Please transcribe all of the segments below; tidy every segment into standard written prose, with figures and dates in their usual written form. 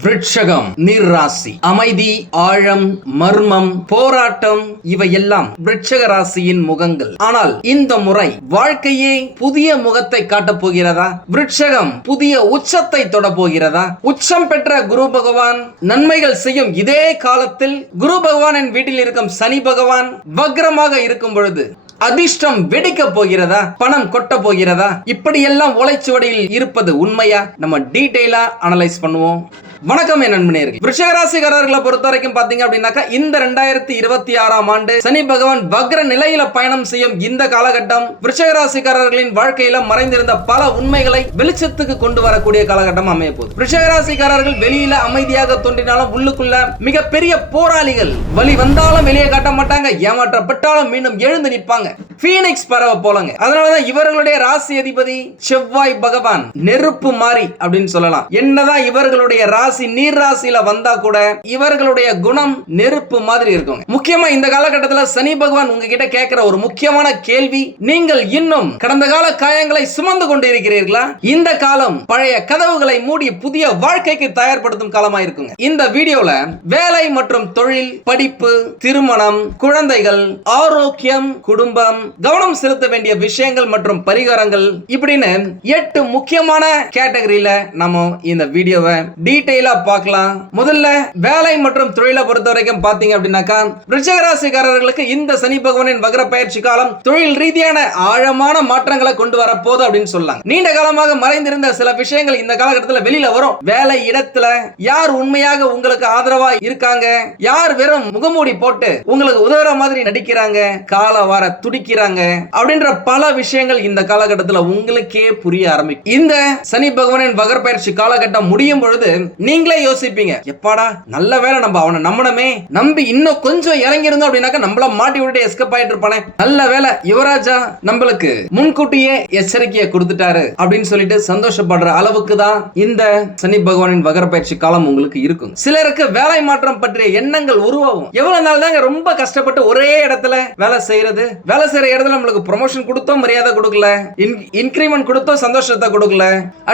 விருட்சகம் நீர் ராசி. அமைதி, ஆழம், மர்மம், போராட்டம் இவையெல்லாம் விருட்சக ராசியின் முகங்கள். ஆனால் இந்த முறை வாழ்க்கையே புதிய முகத்தை காட்டப் போகிறதா? விருட்சகம் புதிய உச்சத்தை தொட போகிறதா? உச்சம் பெற்ற குரு பகவான் நன்மைகள் செய்யும் இதே காலத்தில் குரு பகவானின் வீட்டில் இருக்கும் சனி பகவான் வக்ரமாக இருக்கும் பொழுது அதிர்ஷ்டம் வெடிக்க போகிறதா? பணம் கொட்ட போகிறதா? இப்படியெல்லாம் ஓலைச்சுவடியில் இருப்பது உண்மையா? நம்ம டீடைலா அனலைஸ் பண்ணுவோம். வணக்கம் என் நண்பனேர்கள். விருச்சிக ராசிக்காரர்களை பொறுத்த வரைக்கும் பாத்தீங்க அப்படின்னாக்கா இந்த 2026ஆம் ஆண்டு சனி பகவான் வக்ர நிலையில பயணம் செய்யும் இந்த காலகட்டம் விருச்சிக ராசிக்காரர்களின் வாழ்க்கையில மறைந்திருந்த பல உண்மைகளை வெளிச்சத்துக்கு கொண்டு வரக்கூடிய காலகட்டம் அமைய போகுது. விருச்சிக ராசிக்காரர்கள் வெளியில அமைதியாக தோன்றினாலும் உள்ளுக்குள்ள மிகப்பெரிய போராளிகள். வலி வந்தாலும் வெளியே காட்ட மாட்டாங்க, ஏமாற்றப்பட்டாலும் மீண்டும் எழுந்து நிற்பாங்க. பீனிக்ஸ் பறவை போலங்க. அதனாலதான் இவர்களுடைய ராசி அதிபதி செவ்வாய் பகவான் நெருப்பு மாறி அப்படின்னு சொல்லலாம். என்னதான் இவர்களுடைய ராசி நீர் ராசியில வந்தா கூட இவர்களுடைய குணம் நெருப்பு மாதிரி இருக்கும். முக்கியமா இந்த காலகட்டத்தில் சனி பகவான் உங்ககிட்ட கேட்கிற ஒரு முக்கியமான கேள்வி, நீங்கள் இன்னும் கடந்த கால காயங்களை சுமந்து கொண்டு இருக்கிறீர்களா? இந்த காலம் பழைய கதவுகளை மூடி புதிய வாழ்க்கைக்கு தயார்படுத்தும் காலமா இருக்குங்க. இந்த வீடியோல வேலை மற்றும் தொழில், படிப்பு, திருமணம், குழந்தைகள், ஆரோக்கியம், குடும்பம், கவனம் செலுத்த வேண்டிய விஷயங்கள் மற்றும் பரிகாரங்கள் இப்படின்னு 8 முக்கியமான கேட்டகரியில நம்ம இந்த வீடியோவை டீடைலா பார்க்கலாம். முதல்ல வேலை மற்றும் தொழிலை பொறுத்த வரைக்கும் பாத்தீங்க அப்படின்னாக்கா விருச்சிக ராசிக்காரர்களுக்கு இந்த சனி பகவானின் வக்ர பயிற்சி காலம் தொழில் ரீதியான ஆழமான மாற்றங்களை கொண்டு வர போகுது அப்படின்னு சொல்லலாம். நீண்ட காலமாக மறைந்திருந்த சில விஷயங்கள் இந்த காலகட்டத்தில் வெளியில வரும். வேலை இடத்துல யார் உண்மையாக உங்களுக்கு ஆதரவா இருக்காங்க, யார் வெறும் முகமூடி போட்டு உங்களுக்கு உதவுற மாதிரி நடிக்கிறாங்க, கால வார துடிக்கிறாங்க அப்படின்ற பல விஷயங்கள் இந்த காலகட்டத்தில் உங்களுக்கே புரிய ஆரம்பிக்கும். இந்த சனி பகவானின் வக்ர பயிற்சி காலகட்டம் முடியும் பொழுது நீங்களே யோசிப்பீங்க, எப்பாடா நல்ல வேலை நம்ம அவனை நம்பணுமே, நம்பி இன்னும் கொஞ்சம் இறங்கி இருந்தோம் அப்படின்னாக்க நம்மள மாட்டி விட்டு எஸ்கேப் ஆயிட்டு இருப்பானே, நல்ல வேலை யுவராஜா நம்மளுக்கு முன்கூட்டியே எச்சரிக்கையை கொடுத்துட்டாரு அப்படின்னு சொல்லிட்டு சந்தோஷப்படுற அளவுக்கு தான் இந்த சனி பகவானின் வக்ர பயிற்சி காலம் உங்களுக்கு இருக்கும். சிலருக்கு வேலை மாற்றம் பற்றிய எண்ணங்கள் உருவாகும். எவ்வளவு நாள் தாங்க ரொம்ப கஷ்டப்பட்டு ஒரே இடத்துல வேலை செய்யறது, வேலை செய்யற இடத்துல நம்மளுக்கு ப்ரொமோஷன் கொடுத்தோம் மரியாதை கொடுக்கல, இன்கிரிமெண்ட் கொடுத்தோம் சந்தோஷத்தை கொடுக்கல,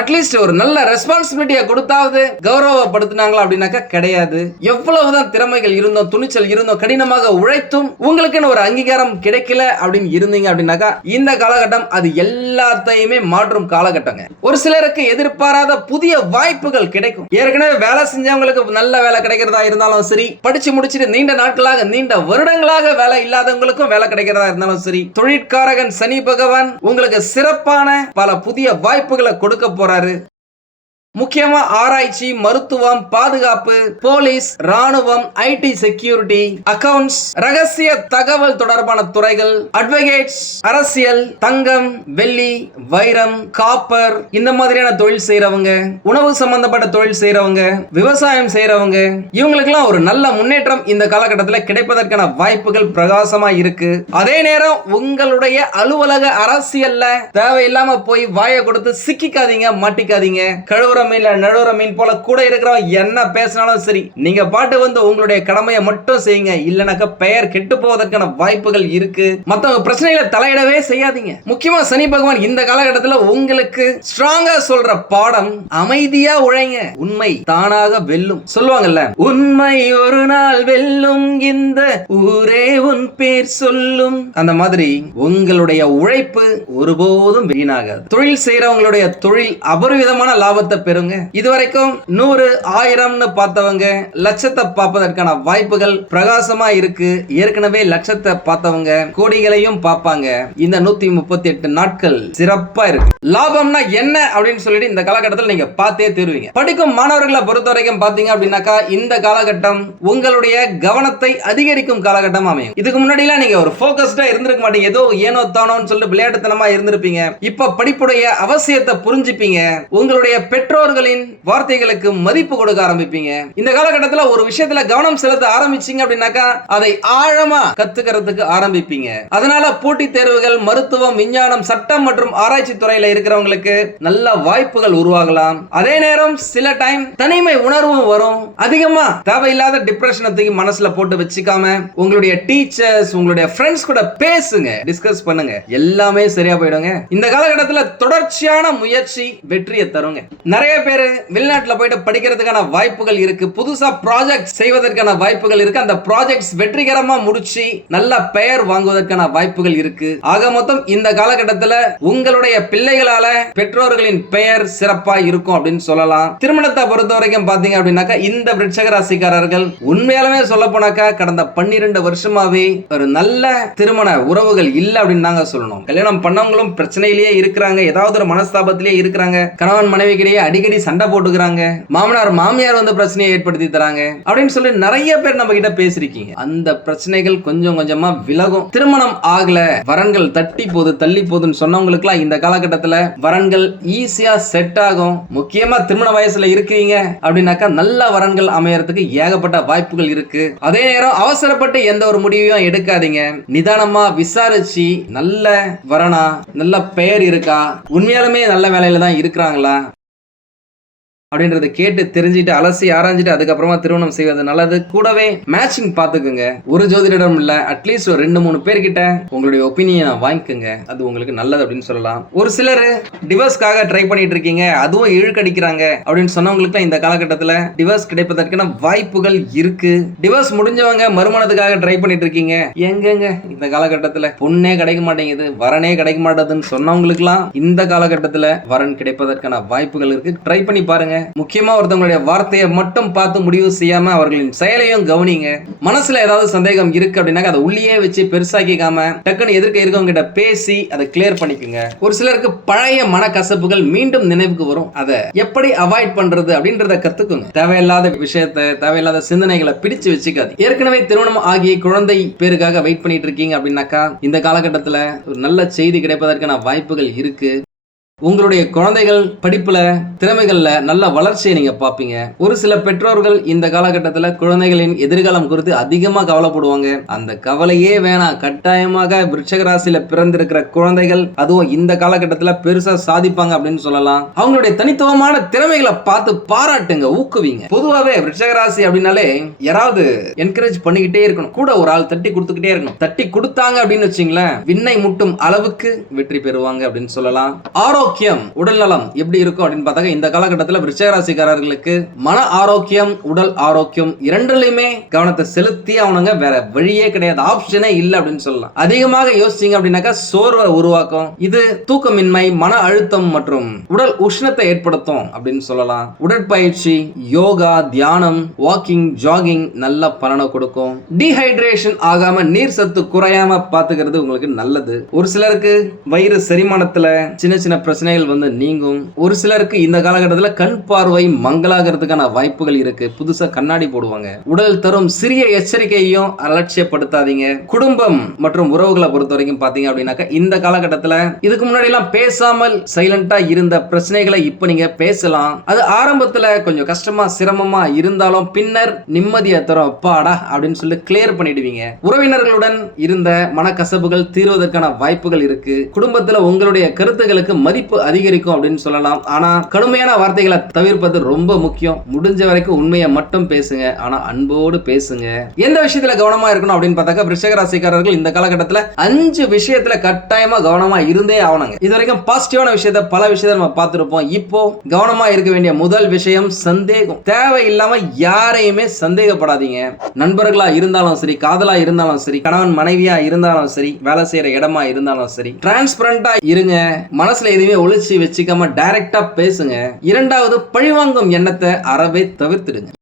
அட்லீஸ்ட் ஒரு நல்ல ரெஸ்பான்சிபிலிட்டியை கொடுத்தாவது கௌரவப்படுத்தினாங்களா அப்படின்னாக்கா கிடையாது. எவ்வளவுதான் திறமைகள் இருந்தோம், துணிச்சல் இருந்தோம், கடினமாக உழைத்தும் உங்களுக்குன்னு ஒரு அங்கீகாரம் கிடைக்கல அப்படின்னு இருந்தீங்க அப்படின்னாக்கா இந்த காலகட்டம் அது எல்லாத்தையுமே மாற்றும் காலகட்டங்க. ஒரு சிலருக்கு எதிர்பாராத புதிய வாய்ப்புகள் கிடைக்கும். ஏற்கனவே வேலை செஞ்சவங்களுக்கு நல்ல வேலை கிடைக்கிறதா இருந்தாலும் சரி, படிச்சு முடிச்சுட்டு நீண்ட நாட்களாக நீண்ட வருடங்களாக வேலை இல்லாதவங்களுக்கும் வேலை கிடைக்கிறதா இருந்தாலும் சரி, தொழிற்காரகன் சனி பகவான் உங்களுக்கு சிறப்பான பல புதிய வாய்ப்புகளை கொடுக்க போறாரு. முக்கியமா ஆராய்ச்சி, மருத்துவம், பாதுகாப்பு, போலீஸ், ராணுவம், ஐடி செக்யூரிட்டி, அக்கவுண்ட்ஸ், ரகசிய தகவல் தொடர்பான துறைகள், அட்வொகேட்ஸ், அரசியல், தங்கம், வெள்ளி, வைரம், காப்பர் இந்த மாதிரியான தொழில் செய்யறவங்க, உணவு சம்பந்தப்பட்ட தொழில் செய்யறவங்க, விவசாயம் செய்யறவங்க இவங்களுக்கெல்லாம் ஒரு நல்ல முன்னேற்றம் இந்த காலகட்டத்தில் கிடைப்பதற்கான வாய்ப்புகள் பிரகாசமா இருக்கு. அதே நேரம் உங்களுடைய அலுவலக அரசியல்ல தேவையில்லாம போய் வாயை கொடுத்து சிக்கிக்காதீங்க, மாட்டிக்காதீங்க. கழுவுற நடுவர மீன் போல கூட இருக்கிறவன் என்ன பேசினாலும் சரி, நீங்க பாட்டு வந்து உங்களுடைய கடமையை மட்டும் செய்யுங்க. இல்லனாக்க பெயர் கெட்டு போவதற்கான வாய்ப்புகள் இருக்கு. மத்தவங்க பிரச்சனைகளை தலையிடவே செய்யாதீங்க. முக்கியமா சனி பகவான் இந்த காலகட்டத்தில் உங்களுக்கு ஸ்ட்ராங்கா சொல்ற பாடம், அமைதியா உழைங்க, உண்மை தானாக வெல்லும் சொல்லுவாங்கல்ல, உண்மை ஒரு நாள் வெல்லும், இந்த ஊரே உன் பேர் சொல்லும். அந்த மாதிரி உங்களுடைய உழைப்பு ஒருபோதும் வீணாகாது. தொழில் செய்யறவங்களுடைய தொழில் அபரிவிதமான லாபத்தை பெறுங்க. இதுவரைக்கும் 100, 1000 பார்த்தவங்க லட்சத்தை பார்ப்பதற்கான வாய்ப்புகள் பிரகாசமா இருக்கு. ஏற்கனவே லட்சத்தை பார்த்தவங்க கோடிகளையும் பார்ப்பாங்க. இந்த 138 நாட்கள் சிறப்பா இருக்கு. லாபம்னா என்ன அப்படின்னு சொல்லிட்டு இந்த காலகட்டத்தில் நீங்க பார்த்தே தருவீங்க. படிக்கும் மாணவர்களை பொறுத்த வரைக்கும் பாத்தீங்க அப்படின்னாக்கா இந்த காலகட்டம் உங்களுடைய கவனத்தை அதிகரிக்கும் காலகட்டம் அமையும். இதுக்கு முன்னாடி எல்லாம் நீங்க ஒரு போக்கஸ்டா இருந்திருக்க மாட்டீங்க. ஏதோ ஏனோ தானோன்னு சொல்லிட்டு விளையாட்டுத்தனமா இருந்திருப்பீங்க. இப்ப படிப்புடைய அவசியத்தை புரிஞ்சுப்பீங்க. உங்களுடைய பெற்றோர்களின் வார்த்தைகளுக்கு மதிப்பு கொடுக்க ஆரம்பிப்பீங்க. இந்த காலகட்டத்தில் ஒரு விஷயத்துல கவனம் செலுத்த ஆரம்பிச்சீங்க அப்படின்னாக்கா அதை ஆழமா கத்துக்கிறதுக்கு ஆரம்பிப்பீங்க. அதனால போட்டித் தேர்வுகள், மருத்துவம், விஞ்ஞானம், சட்டம் மற்றும் ஆராய்ச்சி துறையில இருக்கிறவங்களுக்கு நல்ல வாய்ப்புகள் உருவாகலாம். அதே நேரம் சில டைம் தனிமை உணர்வும் வரும். அதிகமா தேவையில்லாத டிப்ரெஷனை தூக்கி மனசுல போட்டு வச்சுக்காம உங்களுடைய டீச்சர்ஸ், உங்களுடைய ஃப்ரெண்ட்ஸ் கூட பேசுங்க, டிஸ்கஸ் பண்ணுங்க, எல்லாமே சரியா போயிடுங்க. இந்த காலகட்டத்தில் தொடர்ச்சியான முயற்சி வெற்றியை தருங்க. நிறைய நிறைய பேர் வெளிநாட்டுல போயிட்டு படிக்கிறதுக்கான வாய்ப்புகள் இருக்கு, புதுசா ப்ராஜெக்ட் செய்வதற்கான வாய்ப்புகள் இருக்கு, அந்த ப்ராஜெக்ட்ஸ் வெற்றிகரமா முடிச்சு நல்ல பெயர் வாங்குவதற்கான வாய்ப்புகள் இருக்கு. ஆக மொத்தம் இந்த காலகட்டத்தில் உங்களுடைய பிள்ளைகளால பெற்றோர்களின் பெயர் சிறப்பா இருக்கும் அப்படின்னு சொல்லலாம். திருமணத்தை பொறுத்த வரைக்கும் பாத்தீங்க அப்படின்னாக்கா இந்த விருச்சிக ராசிக்காரர்கள் உண்மையாலுமே சொல்ல போனாக்கா கடந்த 12 வருஷமாவே ஒரு நல்ல திருமண உறவுகள் இல்ல அப்படின்னு நாங்க சொல்லணும். கல்யாணம் பண்ணவங்களும் பிரச்சனையிலேயே இருக்கிறாங்க, ஏதாவது ஒரு மனஸ்தாபத்திலேயே இருக்கிறாங்க, கணவன் மனைவிக்கிடையே அடிக்கடி சண்டை போட்டுக்கிறாங்க, மாமனார் மாமியார் வந்து பிரச்சனையை ஏற்படுத்தி தராங்க அப்படின்னு சொல்லி நிறைய பேர் நம்ம கிட்ட பேசிருக்கீங்க. அந்த பிரச்சனைகள் கொஞ்சம் கொஞ்சமா விலகும். திருமணம் ஆகல, வரன்கள் தட்டி போது தள்ளி போதுன்னு சொன்னவங்களுக்குலாம் இந்த காலகட்டத்தில் வரன்கள் ஈஸியா செட் ஆகும். முக்கியமா திருமண வயசுல இருக்கிறீங்க அப்படின்னாக்கா நல்ல வரன்கள் அமையறதுக்கு ஏகப்பட்ட வாய்ப்புகள் இருக்கு. அதே நேரம் அவசரப்பட்டு எந்த ஒரு முடிவையும் எடுக்காதீங்க, நிதானமா விசாரிச்சு நல்ல வரனா, நல்ல பெயர் இருக்கா, உண்மையாலுமே நல்ல வேலையில தான் இருக்கிறாங்களா அப்படின்றத கேட்டு தெரிஞ்சுட்டு அலசி ஆராய்ஞ்சிட்டு அதுக்கப்புறமா திருமணம் செய்வது நல்லது. கூடவே மேட்சிங் பார்த்துக்குங்க. ஒரு ஜோதிடம் இல்ல, அட்லீஸ்ட் ஒரு 2-3 பேர்கிட்ட உங்களுடைய ஒப்பீனியனை வாங்கிக்கோங்க, அது உங்களுக்கு நல்லது அப்படின்னு சொல்லலாம். ஒரு சிலர் டிவோர்ஸ்க்காக ட்ரை பண்ணிட்டு இருக்கீங்க, அதுவும் இழுக்கடிக்கிறாங்க அப்படின்னு சொன்னவங்களுக்கு இந்த காலகட்டத்தில் டிவோர்ஸ் கிடைப்பதற்கான வாய்ப்புகள் இருக்கு. டிவோர்ஸ் முடிஞ்சவங்க மறுமணத்துக்காக ட்ரை பண்ணிட்டு இருக்கீங்க, எங்கெங்க இந்த காலகட்டத்தில் பொண்ணே கிடைக்க மாட்டேங்குது, வரனே கிடைக்க மாட்டேதுன்னு சொன்னவங்களுக்குலாம் இந்த காலகட்டத்தில் வரன் கிடைப்பதற்கான வாய்ப்புகள் இருக்கு. ட்ரை பண்ணி பாருங்க. முக்கியமா ஒருத்தவங்களுடைய வார்த்தையை மட்டும் பார்த்து முடிவு செய்யாம அவர்களின் செயலையும் கவனிங்க. மனசுல ஏதாவது சந்தேகம் இருக்கு அப்படின்னா அதை உள்ளே வச்சு பெருசாக்கிக்காம டக்குன்னு எதிர்க்க இருக்கவங்க கிட்ட பேசி அதை கிளியர் பண்ணிக்கோங்க. ஒரு சிலருக்கு பழைய மனக்கசப்புகள் மீண்டும் நினைவுக்கு வரும், அதை எப்படி அவாய்ட் பண்றது அப்படின்றத கத்துக்குங்க. தேவையில்லாத விஷயத்தை, தேவையில்லாத சிந்தனைகளை பிடிச்சு வச்சுக்காது. ஏற்கனவே திருமணம் ஆகிய குழந்தை பேருக்காக வெயிட் பண்ணிட்டு இருக்கீங்க அப்படின்னாக்கா இந்த காலகட்டத்தில் ஒரு நல்ல செய்தி கிடைப்பதற்கான வாய்ப்புகள் இருக்கு. உங்களுடைய குழந்தைகள் படிப்புல திறமைகள்ல நல்ல வளர்ச்சியை நீங்க பார்ப்பீங்க. ஒரு சில பெற்றோர்கள் இந்த காலகட்டத்தில் குழந்தைகளின் எதிர்காலம் குறித்து அதிகமா கவலைப்படுவாங்க. அந்த கவலையே வேணாம், கட்டாயமாக விருச்சிக ராசியில பிறந்திருக்கிற குழந்தைகள் அதுவும் இந்த காலகட்டத்தில் பெருசா சாதிப்பாங்க அப்படின்னு சொல்லலாம். அவங்களுடைய தனித்துவமான திறமைகளை பார்த்து பாராட்டுங்க, ஊக்குவிங்க. பொதுவாகவே விருச்சிக ராசி அப்படின்னாலே யாராவது என்கரேஜ் பண்ணிக்கிட்டே இருக்கணும், கூட ஒரு ஆள் தட்டி கொடுத்துக்கிட்டே இருக்கணும். தட்டி கொடுத்தாங்க அப்படின்னு வச்சுங்களேன், விண்ணை முட்டும் அளவுக்கு வெற்றி பெறுவாங்க அப்படின்னு சொல்லலாம். ஆரோக்கியம், உடல் நலம் எப்படி இருக்கும் அப்படின்னு பார்த்தாங்க இந்த காலகட்டத்தில் விருச்சிக ராசிக்காரர்களுக்கு மன ஆரோக்கியம், உடல் ஆரோக்கியம் இரண்டிலுமே கவனத்தை செலுத்தி அவனுங்க, வேற வழியே கிடையாது, ஆப்ஷனே இல்லை அப்படின்னு சொல்லலாம். அதிகமாக யோசிச்சீங்க அப்படின்னாக்கா சோர்வை உருவாக்கும். இது தூக்கமின்மை, மன அழுத்தம் மற்றும் உடல் உஷ்ணத்தை ஏற்படுத்தும் அப்படின்னு சொல்லலாம். உடற்பயிற்சி, யோகா, தியானம், வாக்கிங், ஜாகிங் நல்ல பலனை கொடுக்கும். டீஹைட்ரேஷன் ஆகாம நீர் சத்து குறையாம பாத்துக்கிறது உங்களுக்கு நல்லது. ஒரு சிலருக்கு வயிறு செரிமானத்துல சின்ன சின்ன பிரச்சனைகள் வந்து நீங்கும். ஒரு சிலருக்கு இந்த காலகட்டத்தில் கண் பார்வை மங்கலாகிறதுக்கான வாய்ப்புகள் இருக்கு. புதுசா கண்ணாடி போடுவாங்க. உடல் தரும் சிறிய எச்சரிக்கையும் அலட்சியப்படுத்தாதீங்க. குடும்பம் மற்றும் உறவுகளை பொறுத்த வரைக்கும் பாத்தீங்க அப்படின்னாக்கா இந்த காலகட்டத்தில் இதுக்கு முன்னாடி எல்லாம் பேசாமல் சைலண்டா இருந்த பிரச்சனைகளை இப்ப நீங்க பேசலாம். அது ஆரம்பத்துல கொஞ்சம் கஷ்டமா சிரமமா இருந்தாலும் பின்னர் நிம்மதியை தரும், அப்பாடா அப்படின்னு சொல்லி கிளியர் பண்ணிடுவீங்க. உறவினர்களுடன் இருந்த மனக்கசப்புகள் தீர்வதற்கான வாய்ப்புகள் இருக்கு. குடும்பத்துல உங்களுடைய கருத்துக்களுக்கு மதிப்பு அதிகரிக்கும் அப்படின்னு சொல்லலாம். ஆனா கடுமையான வார்த்தைகளை தவிர்ப்பது ரொம்ப முக்கியம். முடிஞ்ச வரைக்கும் உண்மையை மட்டும் பேசுங்க, ஆனா அன்போடு பேசுங்க. எந்த விஷயத்துல கவனமா இருக்கணும் அப்படின்னு பார்த்தாக்க விருச்சிக ராசிக்காரர்கள் இந்த காலகட்டத்தில் 5 விஷயத்துல கட்டாயமா கவனமா இருந்தே ஆகணுங்க. இது வரைக்கும் பாசிட்டிவான விஷயத்தை பல விஷயத்தை நம்ம பார்த்திருப்போம். இப்போ கவனமா இருக்க வேண்டிய முதல் விஷயம் சந்தேகம். தேவையில்லாம யாரையுமே சந்தேகப்படாதீங்க. நண்பர்களா இருந்தாலும் சரி, காதலா இருந்தாலும் சரி, கணவன் மனைவியா இருந்தாலும் சரி, வேலை செய்யற இடமா இருந்தாலும் சரி, டிரான்ஸ்பரண்டா இருங்க. மனசுல எதுவுமே ஒளிச்சு வச்சுக்காம டைரக்டா பேசுங்க. இரண்டாவது, பழிவாங்கும் எண்ணத்தை அறவே தவிர்த்துடுங்க.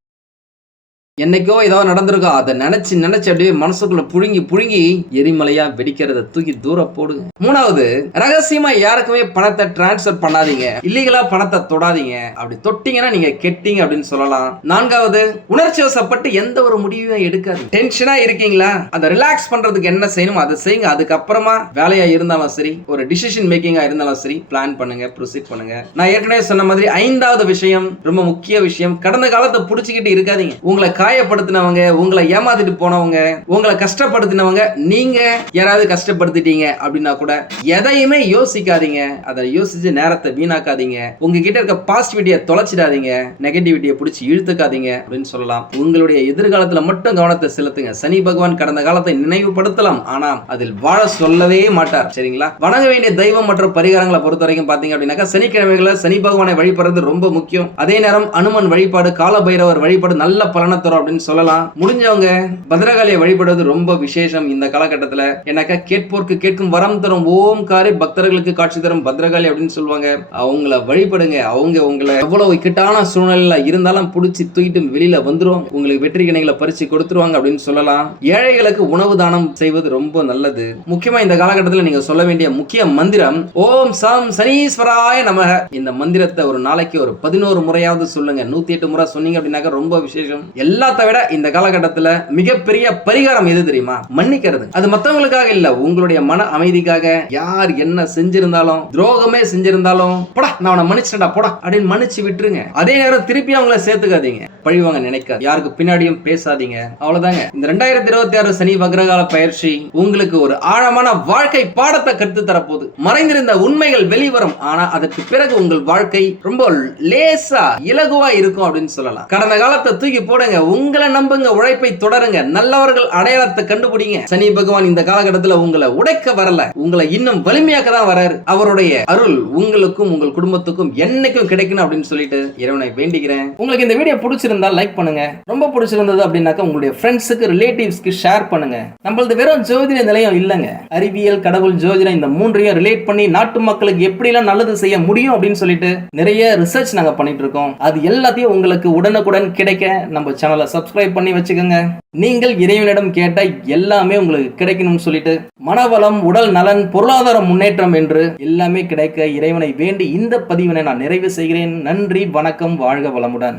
என்னைக்கோ ஏதோ நடந்திருக்கோ அதை நினைச்சு அப்படியே மனசுக்குள்ள புழுங்கி எரிமலையா வெடிக்கிறத தூக்கி தூர போடுங்க. மூணாவது, ரகசியமா யாருக்குமே பணத்தை டிரான்ஸ்பர் பண்ணாதீங்க. இல்லீகலா பணத்தை தொடாதீங்க. அப்படி தொட்டீங்கன்னா நீங்க கெட்டீங்க அப்படின்னு சொல்லலாம். நான்காவது, உணர்ச்சி வசப்பட்டு எந்த ஒரு முடிவையும் எடுக்காது. டென்ஷனா இருக்கீங்களா, அதை ரிலாக்ஸ் பண்றதுக்கு என்ன செய்யணும் அதை செய்யுங்க. அதுக்கப்புறமா வேலையா இருந்தாலும் சரி, ஒரு டிசிஷன் மேக்கிங்கா இருந்தாலும் சரி, பிளான் பண்ணுங்க, ப்ரொசீட் பண்ணுங்க. நான் ஏற்கனவே சொன்ன மாதிரி 5வது விஷயம், ரொம்ப முக்கிய விஷயம், கடந்த காலத்தை புடிச்சுக்கிட்டு இருக்காதீங்க. உங்களை காயப்படுத்தினவங்க, உங்களை ஏமாத்திட்டு போனவங்க, உங்களை கஷ்டப்படுத்தினவங்க, நீங்க யாராவது கஷ்டப்படுத்திட்டீங்க அப்படின்னா கூட எதையுமே யோசிக்காதீங்க. அதை யோசிச்சு நேரத்தை வீணாக்காதீங்க. உங்ககிட்ட இருக்க பாசிட்டிவிட்டியை தொலைச்சிடாதீங்க, நெகட்டிவிட்டியை பிடிச்சி இழுத்துக்காதீங்க அப்படின்னு சொல்லலாம். உங்களுடைய எதிர்காலத்துல மட்டும் கவனத்தை செலுத்துங்க. சனி பகவான் கடந்த காலத்தை நினைவுபடுத்தலாம், ஆனா அதில் வாழ சொல்லவே மாட்டார். சரிங்களா? வணங்க வேண்டிய தெய்வம் மற்றும் பரிகாரங்களை பொறுத்த வரைக்கும் பாத்தீங்க அப்படின்னாக்கா சனிக்கிழமைகளை சனி பகவானை வழிபடுறது ரொம்ப முக்கியம். அதே நேரம் அனுமன் வழிபாடு, கால பைரவர் வழிபாடு நல்ல பலனை தரும் அப்படின்னு சொல்லலாம். முடிஞ்சவங்க பத்ரகாளியை வழிபடுவது ரொம்ப விசேஷம் இந்த காலகட்டத்தில். எனக்கா கேட்போர்க்கு கேட்கும் வரம் தரும் ஓம்காரி, பக்தர்களுக்கு காட்சி தரும் பத்ரகாளி அப்படின்னு சொல்லுவாங்க. அவங்கள வழிபடுங்க. அவங்க உங்களை எவ்வளவு இக்கட்டான சூழ்நிலையில இருந்தாலும் பிடிச்சி தூக்கிட்டு வெளியில வந்துரும், உங்களுக்கு வெற்றி கிணைகளை பறிச்சு கொடுத்துருவாங்க அப்படின்னு சொல்லலாம். ஏழைகளுக்கு உணவு தானம் செய்வது ரொம்ப நல்லது. முக்கியமா இந்த காலகட்டத்தில் நீங்க சொல்ல வேண்டிய முக்கிய மந்திரம் ஓம் சம் சனீஸ்வராய நமக. இந்த மந்திரத்தை ஒரு நாளைக்கு ஒரு 11 முறையாவது சொல்லுங்க. 108 முறை சொன்னீங்க அப்படின்னாக்க ரொம்ப விசேஷம். எல்லாத்த விட இந்த காலகட்டத்தில் மிகப்பெரிய பரிகாரம் எது தெரியுமா? மன்னிக்கிறது. அது மற்றவங்களுக்காக இல்ல, உங்களுடைய மன அமைதிக்காக. யார் என்ன செஞ்சிருந்தாலும், துரோகமே செஞ்சிருந்தாலும், போடா நான் அவனை மன்னிச்சிட்டா போடா அப்படின்னு மன்னிச்சு விட்டுருங்க. அதே நேரம் திருப்பி அவங்கள சேர்த்துக்காதீங்க, பழிவாங்க நினைக்காது, யாருக்கு பின்னாடியும் பேசாதீங்க. அவ்வளவுதாங்க. இந்த 2026 சனி வக்ரகால பயிற்சி உங்களுக்கு ஒரு ஆழமான வாழ்க்கை பாடத்தை கற்று தரப்போகுது. மறைந்திருந்த உண்மைகள் வெளிவரும், ஆனா அதற்கு பிறகு உங்கள் வாழ்க்கை ரொம்ப லேசா இலகுவா இருக்கும் அப்படின்னு சொல்லலாம். கடந்த காலத்தை தூக்கி போடுங்க, உங்களை நம்புங்க, உழைப்பை தொடருங்க, நல்லவர்கள் அடையாளத்தை கண்டுபிடிங்க. சனி பகவான் இந்த காலகட்டத்தில் உங்களை உடைக்க வரல, உங்களை இன்னும் வலிமையாக்க தான் வராரு. அவருடைய அருள் உங்களுக்கும் உங்கள் குடும்பத்துக்கும் என்னைக்கும் கிடைக்கணும் அப்படின்னு சொல்லிட்டு இறைவனை வேண்டிக்கிறேன். உங்களுக்கு இந்த வீடியோ பிடிச்சிருந்தா லைக் பண்ணுங்க. ரொம்ப பிடிச்சிருந்தது அப்படின்னாக்க உங்களுடைய ஃப்ரெண்ட்ஸுக்கு, ரிலேட்டிவ்ஸ்க்கு ஷேர் பண்ணுங்க. நம்மளது வெறும் ஜோதிட நிலையம் இல்லைங்க, அறிவியல், கடவுள், ஜோதிடம் இந்த மூன்றையும் ரிலேட் பண்ணி நாட்டு மக்களுக்கு எப்படிலாம் நல்லது செய்ய முடியும் அப்படின்னு சொல்லிட்டு நிறைய ரிசர்ச் நாங்க பண்ணிட்டு இருக்கோம். அது எல்லாத்தையும் உங்களுக்கு உடனுக்குடன் கிடைக்க நம்ம சேனலை சப்ஸ்கிரைப் பண்ணி வச்சுக்கோங்க. நீங்கள் இறைவனிடம் கேட்ட எல்லாமே உங்களுக்கு கிடைக்கணும்னு சொல்லிட்டு மனவளம், உடல் நலன், பொருளாதார முன்னேற்றம் என்று எல்லாமே கிடைக்க இறைவனை வேண்டி இந்த பதிவினை நான் நிறைவு செய்கிறேன். நன்றி, வணக்கம், வாழ்க வளமுடன்.